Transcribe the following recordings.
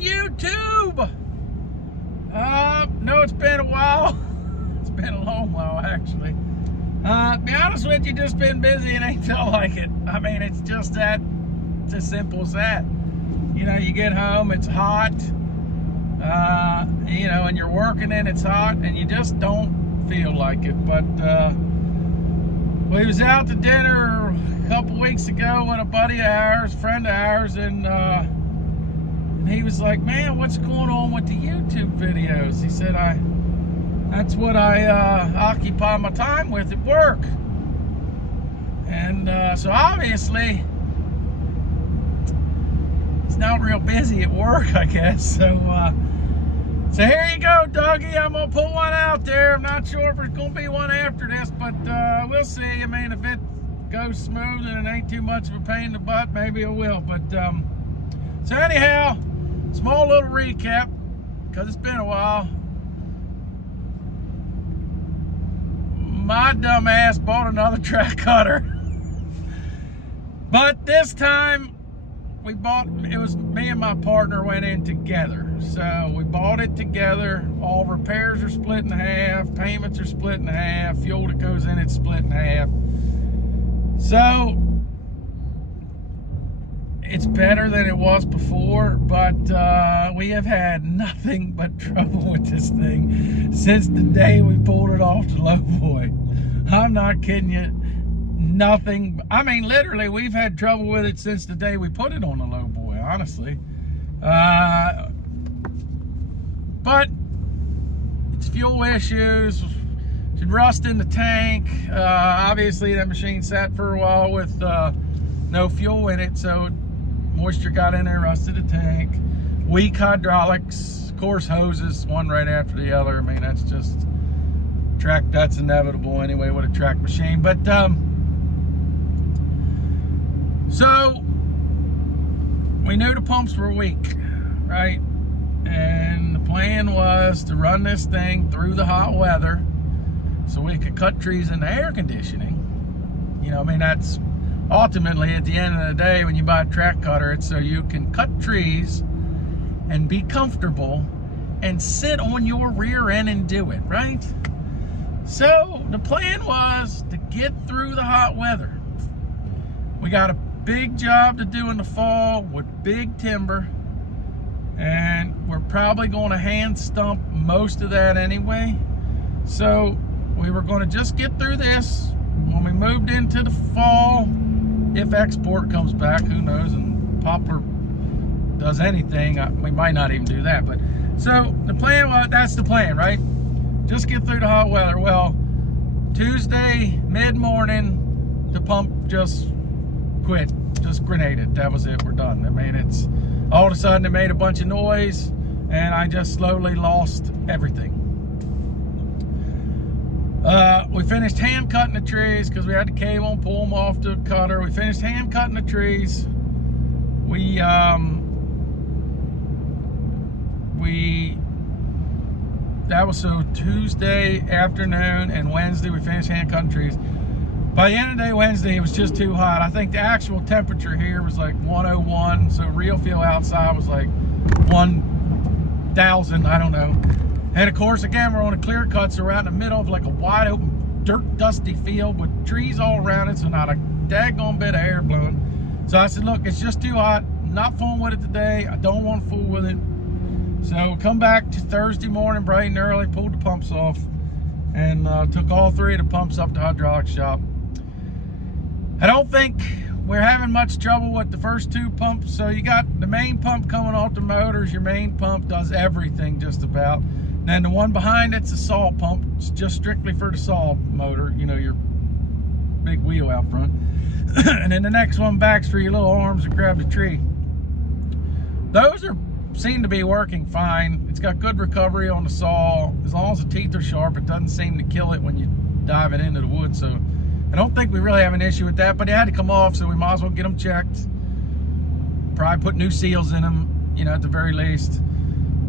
on YouTube. No, it's been a while. It's been a long while, actually. To be honest with you, just been busy and ain't felt like it. I mean, it's just that, it's as simple as that. You know, you get home, it's hot, you know, and you're working and it's hot, and you just don't feel like it. But we was out to dinner a couple weeks ago with a buddy of ours, friend of ours, and he was like, man, what's going on with the YouTube videos? He said, that's what I occupy my time with at work. And so obviously, it's not real busy at work, I guess. So here you go, Dougie. I'm gonna put one out there. I'm not sure if there's gonna be one after this, but we'll see. I mean, if it goes smooth and it ain't too much of a pain in the butt, maybe it will. But so anyhow, small little recap, because it's been a while. My dumb ass bought another track cutter. But this time, it was me and my partner went in together. So we bought it together. All repairs are split in half. Payments are split in half. Fuel that goes in it's split in half. So it's better than it was before, but we have had nothing but trouble with this thing since the day we pulled it off the lowboy. I'm not kidding you. Nothing. I mean, literally, we've had trouble with it since the day we put it on the lowboy, honestly. But it's fuel issues. Should rust in the tank. Obviously, that machine sat for a while with no fuel in it, so moisture got in there, rusted the tank. Weak hydraulics, of course, hoses, one right after the other. I mean, that's just track. That's inevitable anyway with a track machine. But so we knew the pumps were weak, right? And the plan was to run this thing through the hot weather so we could cut trees in the air conditioning. You know, I mean, that's ultimately, at the end of the day, when you buy a track cutter, it's so you can cut trees and be comfortable and sit on your rear end and do it, right? So the plan was to get through the hot weather. We got a big job to do in the fall with big timber, and we're probably going to hand stump most of that anyway. So we were going to just get through this. When we moved into the fall, if export comes back, who knows, and Poplar does anything, we might not even do that. But so the plan was, that's the plan, right? Just get through the hot weather. Well, Tuesday mid-morning, the pump just quit, just grenaded. That was it, we're done. I mean, it's all of a sudden it made a bunch of noise, and I just slowly lost everything. We finished hand cutting the trees because we had the cable and pull them off the cutter. We finished hand cutting the trees. That was so Tuesday afternoon, and Wednesday we finished hand cutting trees. By the end of the day, Wednesday, it was just too hot. I think the actual temperature here was like 101, so real feel outside was like 1,000, I don't know. And of course, again, we're on a clear cut, so we're out in the middle of like a wide open, dirt, dusty field with trees all around it, so not a daggone bit of air blowing. So I said, look, it's just too hot. I'm not fooling with it today. I don't want to fool with it. So come back to Thursday morning, bright and early, pulled the pumps off, and took all three of the pumps up to hydraulic shop. I don't think we're having much trouble with the first two pumps. So you got the main pump coming off the motors. Your main pump does everything just about. And then the one behind it's a saw pump. It's just strictly for the saw motor, you know, your big wheel out front. And then the next one back's for your little arms to grab the tree. Those seem to be working fine. It's got good recovery on the saw. As long as the teeth are sharp, it doesn't seem to kill it when you dive it into the wood. So I don't think we really have an issue with that, but it had to come off, so we might as well get them checked. Probably put new seals in them, you know, at the very least.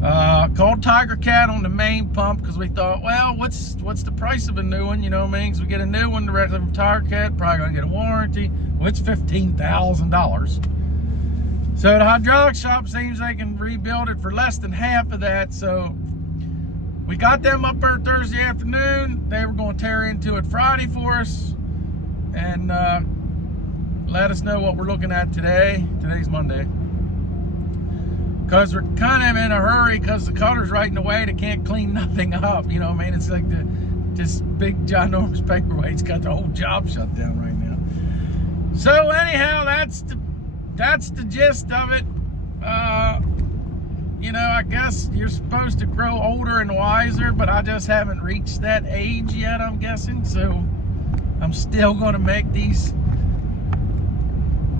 Called Tiger Cat on the main pump because we thought, well, what's the price of a new one? You know what I mean? Because we get a new one directly from Tiger Cat, probably gonna get a warranty. Well, it's $15,000. So the hydraulic shop seems they can rebuild it for less than half of that. So we got them up there Thursday afternoon. They were going to tear into it Friday for us and let us know what we're looking at today. Today's Monday. Because we're kind of in a hurry because the cutter's right in the way. They can't clean nothing up. You know what I mean? It's like this big ginormous paperweight's got the whole job shut down right now. So anyhow, that's the gist of it. You know, I guess you're supposed to grow older and wiser, but I just haven't reached that age yet, I'm guessing. So I'm still going to make these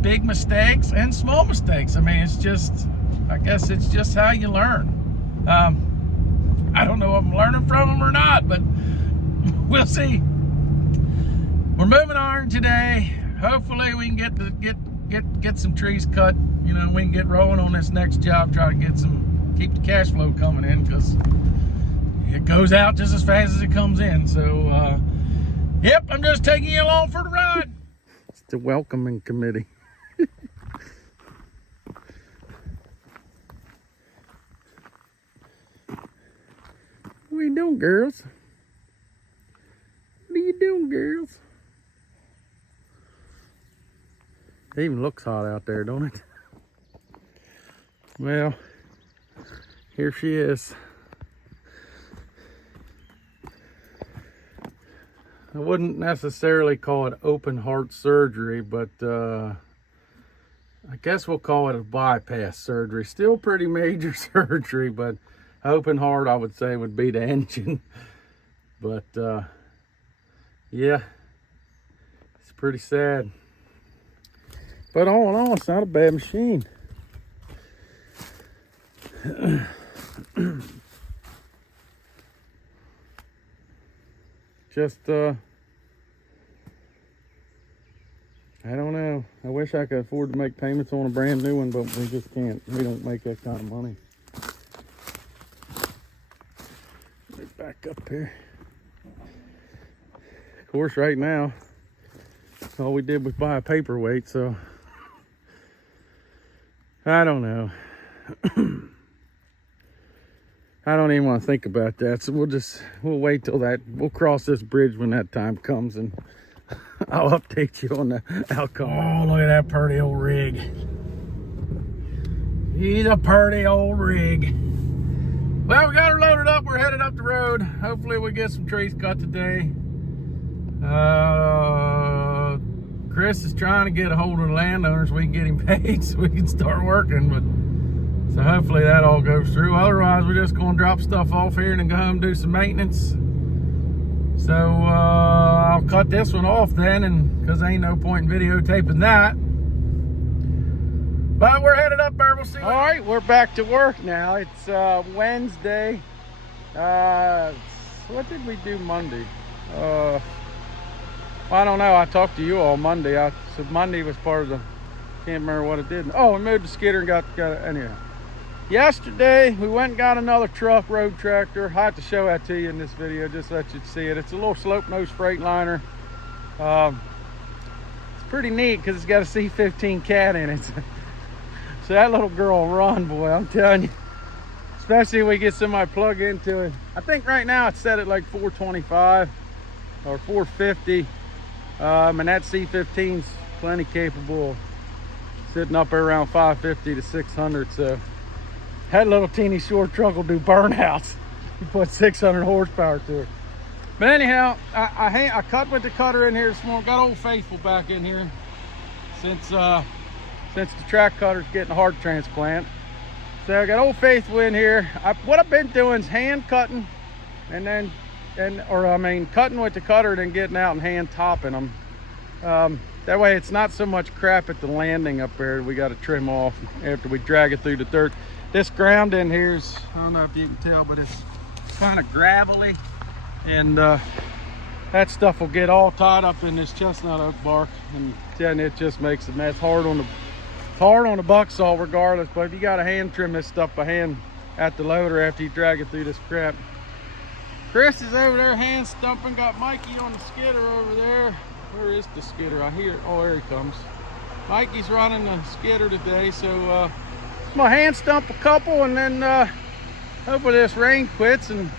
big mistakes and small mistakes. I mean, it's just, I guess it's just how you learn. I don't know if I'm learning from them or not, but we'll see. We're moving iron today. Hopefully we can get some trees cut. You know, we can get rolling on this next job, try to keep the cash flow coming in, because it goes out just as fast as it comes in. So yep, I'm just taking you along for the ride. It's the welcoming committee. What are you doing, girls? What are you doing, girls? It even looks hot out there, don't it? Well, here she is. I wouldn't necessarily call it open heart surgery, but I guess we'll call it a bypass surgery. Still pretty major surgery, but open heart, I would say, would be the engine. But yeah, it's pretty sad. But all in all, it's not a bad machine. Just I don't know. I wish I could afford to make payments on a brand new one, but we just can't. We don't make that kind of money. Let me back up here. Of course, right now, all we did was buy a paperweight, so I don't know. I don't even want to think about that. So we'll wait till we'll cross this bridge when that time comes, and I'll update you on the outcome. Oh, look at that pretty old rig. He's a pretty old rig. Well, we got her loaded up. We're headed up the road. Hopefully we get some trees cut today. Chris is trying to get a hold of the landowners so we can get him paid so we can start working, but so hopefully that all goes through. Otherwise, we're just going to drop stuff off here and then go home and do some maintenance. So I'll cut this one off then, and because ain't no point in videotaping that. But we're headed up there. We'll see. All right, we're back to work now. It's Wednesday. What did we do Monday? I don't know. I talked to you all Monday. So Monday was part of the, can't remember what it did. Oh, we moved the skidder and got it anyhow. Yesterday, we went and got another truck, road tractor. I have to show that to you in this video, just so that you see it. It's a little slope nose Freightliner. It's pretty neat because it's got a C15 cat in it. So that little girl will run, boy, I'm telling you. Especially if we get somebody plug into it. I think right now it's set at like 425 or 450. And that C15's plenty capable of sitting up around 550 to 600. So that little teeny short truck will do burnouts. You put 600 horsepower to it. But anyhow, I cut with the cutter in here this morning. Got Old Faithful back in here since the track cutter's getting a heart transplant. So I got Old Faithful in here. What I've been doing is hand cutting, cutting with the cutter and then getting out and hand topping them. That way it's not so much crap at the landing up there we got to trim off after we drag it through the dirt. This ground in here is, I don't know if you can tell, but it's kind of gravelly, and that stuff will get all tied up in this chestnut oak bark, and it just makes a mess. Hard on the buck saw regardless, but if you got to hand trim this stuff by hand at the loader after you drag it through this crap. Chris is over there hand stumping, got Mikey on the skidder over there. Where is the skidder? I hear it. Oh, there he comes. Mikey's running the skidder today, so my hand stump a couple, and then hopefully this rain quits and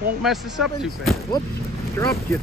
won't mess this up too bad. Whoops, dropped you.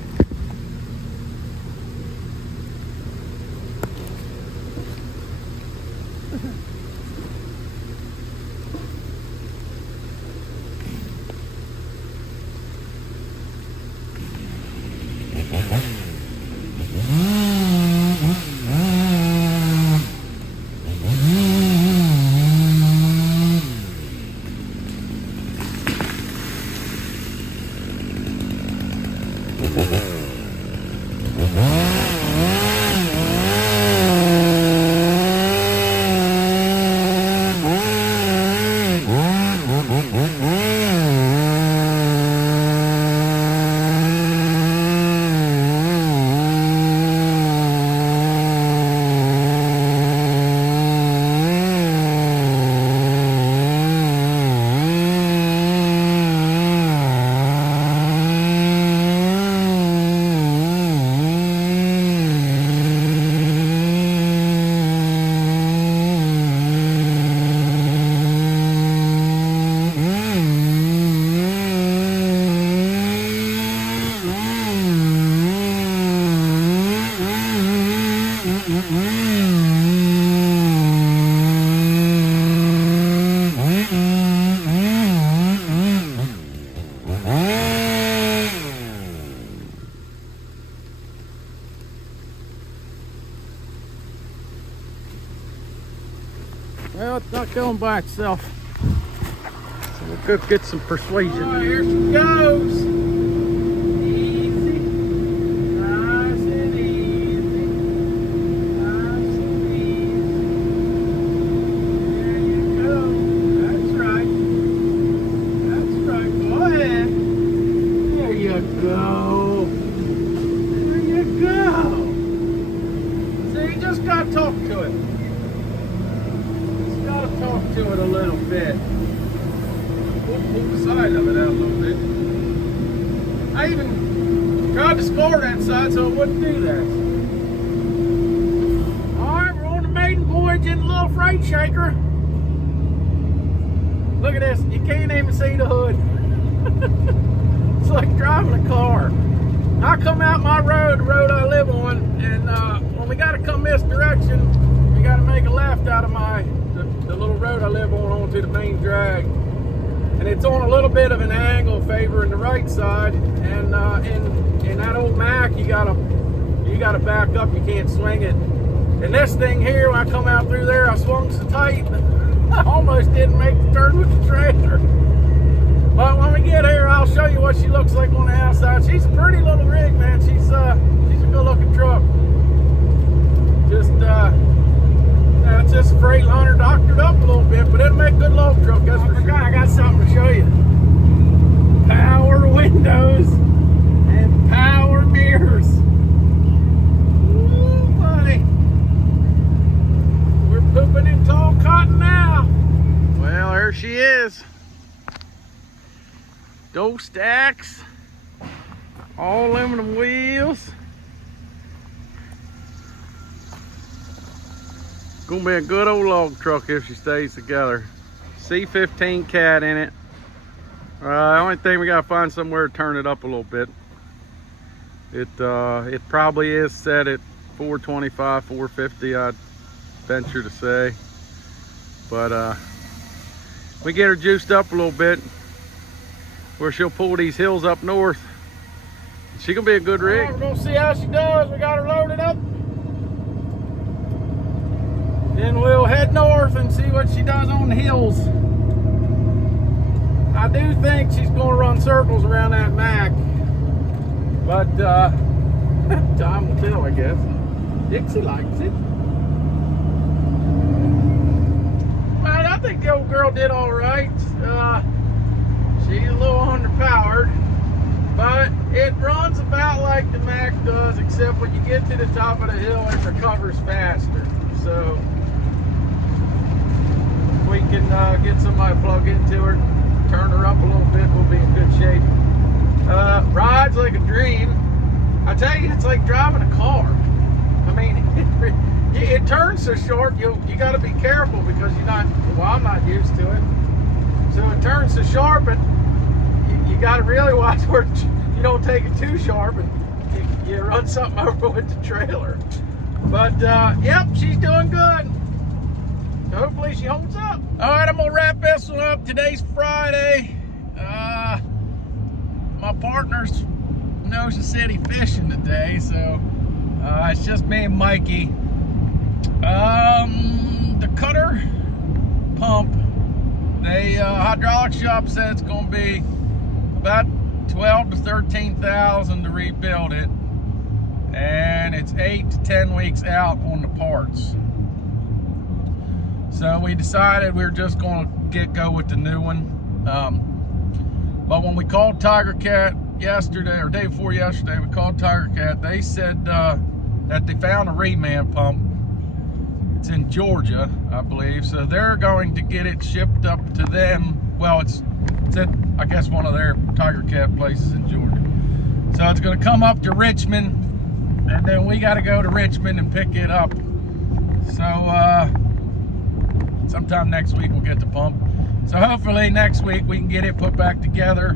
Well, it's not going by itself. So we'll go get some persuasion. All right, here she goes. Easy. Nice and easy. Nice and easy. There you go. That's right. That's right. Go ahead. There you go. There you go. See, you just got to talk to it. Talk to it a little bit. We'll pull the side of it out a little bit. I even tried to score that side so it wouldn't do that. Alright, we're on the maiden voyage in the little freight shaker. Look at this, you can't even see the hood. It's like driving a car. I come out my road, the road I live on, and when we gotta come this direction, we gotta make a left out of the little road I live on onto the main drag, and it's on a little bit of an angle favoring the right side, and in that old Mack you gotta back up, you can't swing it. And this thing here, when I come out through there, I swung so tight I almost didn't make the turn with the trailer. But when we get here, I'll show you what she looks like on the outside. She's a pretty little rig, man. She's a good looking truck. It's just a Freightliner doctored up a little bit, but it'll make a good load truck, that's for sure. I got something to show you. Power windows and power mirrors. Ooh, buddy. We're pooping in tall cotton now. Well, there she is. Dough stacks. All aluminum wheels. Gonna be a good old log truck if she stays together. C15 cat in it. The only thing we gotta find somewhere to turn it up a little bit. It probably is set at 425, 450, I'd venture to say. But we get her juiced up a little bit, where she'll pull these hills up north. She gonna be a good rig. We're gonna see how she does. We got her loaded up. Then we'll head north and see what she does on the hills. I do think she's going to run circles around that Mack, but time will tell, I guess. Dixie likes it. Well, I think the old girl did all right. She's a little underpowered, but it runs about like the Mack does, except when you get to the top of the hill, it recovers faster. So we can get somebody to plug into her, turn her up a little bit, we'll be in good shape. Rides like a dream. I tell you, it's like driving a car. I mean, it turns so short, you got to be careful because you're not, well, I'm not used to it. So it turns so sharp, and you got to really watch where you don't take it too sharp and you run something over with the trailer. But yep, she's doing good. Hopefully she holds up. All right, I'm gonna wrap this one up. Today's Friday. My partner's in Ocean City fishing today, so it's just me and Mikey. The cutter pump, the hydraulic shop said it's gonna be about 12 to 13,000 to rebuild it, and it's 8 to 10 weeks out on the parts. So we decided we were just going to go with the new one. But when we called Tiger Cat yesterday, or day before yesterday, we called Tiger Cat. They said that they found a reman pump. It's in Georgia, I believe. So they're going to get it shipped up to them. Well, it's at, I guess, one of their Tiger Cat places in Georgia. So it's going to come up to Richmond, and then we got to go to Richmond and pick it up. So sometime next week we'll get the pump. So hopefully next week we can get it put back together.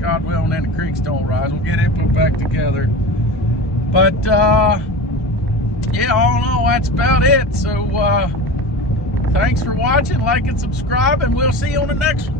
God willing, and the creeks don't rise, we'll get it put back together. But yeah, all in all, that's about it. So thanks for watching, like and subscribe, and we'll see you on the next one.